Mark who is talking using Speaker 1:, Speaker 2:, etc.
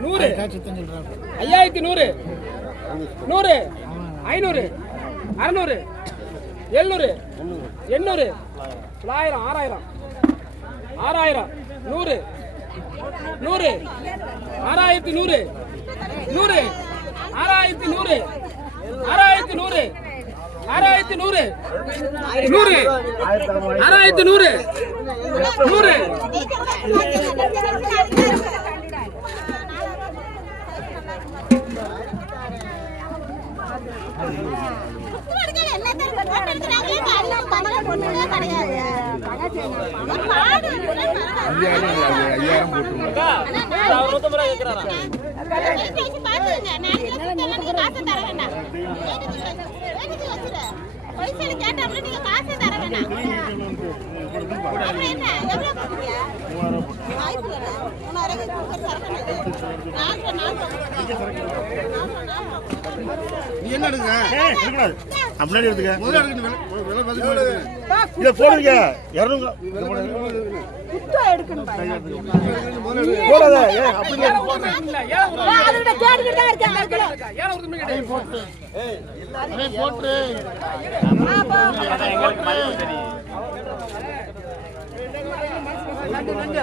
Speaker 1: நூறு. ஐயாயிரத்தி நூறு. நூறு. ஐநூறு. அறநூறு. எழுநூறு. எண்ணூறு. தொள்ளாயிரம் ஆறாயிரம். ஆறாயிரம். நூறு. நூறு. ஆறாயிரத்தி நூறு. நூறு. ஆறாயிரத்தி நூறு. ஆறாயிரத்தி நூறு. ஆறாயிரத்தி நூறு. நூறு. ஆறாயிரத்தி நூறு. நூறு.
Speaker 2: கேட்டோம்னா நீங்க காசே தர வேணாம் அப்புறம் என்ன? எவ்வளவு வாய்ப்பு இல்லை
Speaker 3: என்ன எடுங்க முன்னாடி எடுத்துக்க. இதை போடுங்க. இரநூறு போடாத. ஏ அப்படி
Speaker 1: ஏழை ஒருத்தர் இல்ல, ஒருத்தர் ஏழை